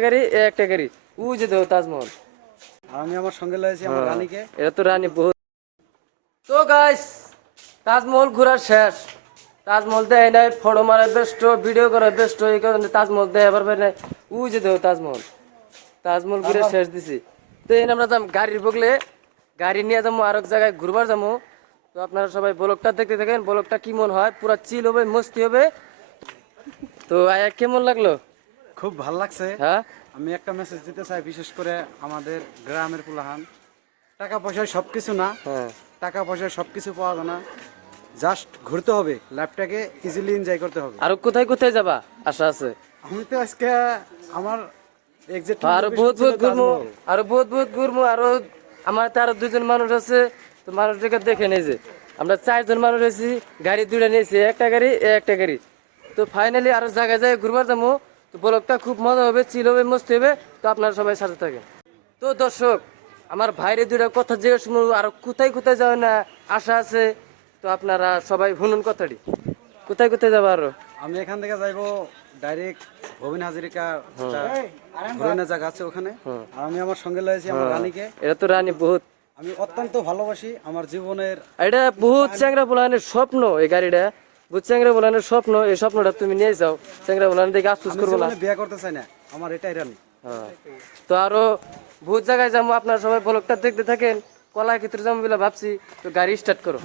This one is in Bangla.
গাড়ি একটা গাড়ি ওই যে দেখো তাজমহল। আর আমি আমার সঙ্গে লাইছি আমার রানীকে। এটা তো রানী বহুত। তো গাইস তাজমহল ঘোরা শেষ। তাজমহল দেয় নাই, ফটো মারা বেস্ট, ভিডিও করা বেস্ট, এই কারণে তাজমহল দেয় আবার নাই। ওই যে দেখো তাজমহল। তাজমহল ঘুরে শেষ দিছি। তো এই আমরা যাম গাড়ির বগলে, গাড়ি নিয়ে যাবো আর এক জায়গায় ঘুরবার যাবো। তো আপনারা সবাই ব্লগটা দেখতে থাকেন, ব্লগটা কি মন হয়, পুরা চিল হবে, মস্তি হবে। তো আয়া কেমন লাগলো? খুব ভাল লাগছে। হ্যাঁ আমি একটা মেসেজ দিতে চাই, বিশেষ করে আমাদের গ্রামের পুলাহান। টাকা পয়সায় সবকিছু না, হ্যাঁ টাকা পয়সায় সবকিছু পাওয়া যায় না। জাস্ট ঘুরতে হবে, লাইফটাকে ইজিলি এনজয় করতে হবে। আরো কোথায় কোথায় যাবা আশা আছে? আমি তো আজকে আমার এক্সাক্ট আরো বহুত বহুত ঘুরবো, আরো বহুত বহুত ঘুরবো। আরো আমার তো আরো দুজন মানুষ আছে, তো মানুষটাকে দেখে নেই যে আমরা 4 জন মানুষ আছি, গাড়ি দুইটা নিয়েছি, একটা গাড়ি একটা গাড়ি। তো ফাইনালি আরো জায়গায় জায়গায় ঘুরবার যাবো। তো ব্লগটা খুব মজা হবে, চিল হবে, মস্তি হবে। তো আপনারা সবাই সাথে থাকেন। তো দর্শক, আমার ভাইরে দুইটা কথা জিজ্ঞেস করবো, আরো কোথায় কোথায় যাবে না আশা আছে। তো আপনারা সবাই শুনুন কথাটি, কোথায় কোথায় যাবো আরো। আমি এখান থেকে যাইবো ডাইরেক্ট ভবিন হাজারিকা, ঘুরনের জায়গা আছে ওখানে। আর আমি আমার সঙ্গে লাইছি আমার রানীকে। এটা তো রানী বহুত। আমি অত্যন্ত ভালোবাসি আমার জীবনের। এটা বহুত চ্যাংরা বলানের স্বপ্ন, এই গাড়িটা বহুত চ্যাংরা বলানের স্বপ্ন। এই স্বপ্নটা তুমি নিয়ে যাও, চ্যাংরা বলান দেখে আফসোস আমি করবো না। জীবনে বিয়ে করতে চাই না, আমার এটাই রানী। হ্যাঁ। তো আরো বহুত জায়গায় যাবো, আপনারা সবাই ব্লগটা দেখতে থাকেন। কলা ক্ষেত্রে যাবো বলে ভাবছি। তো গাড়ি স্টার্ট করো।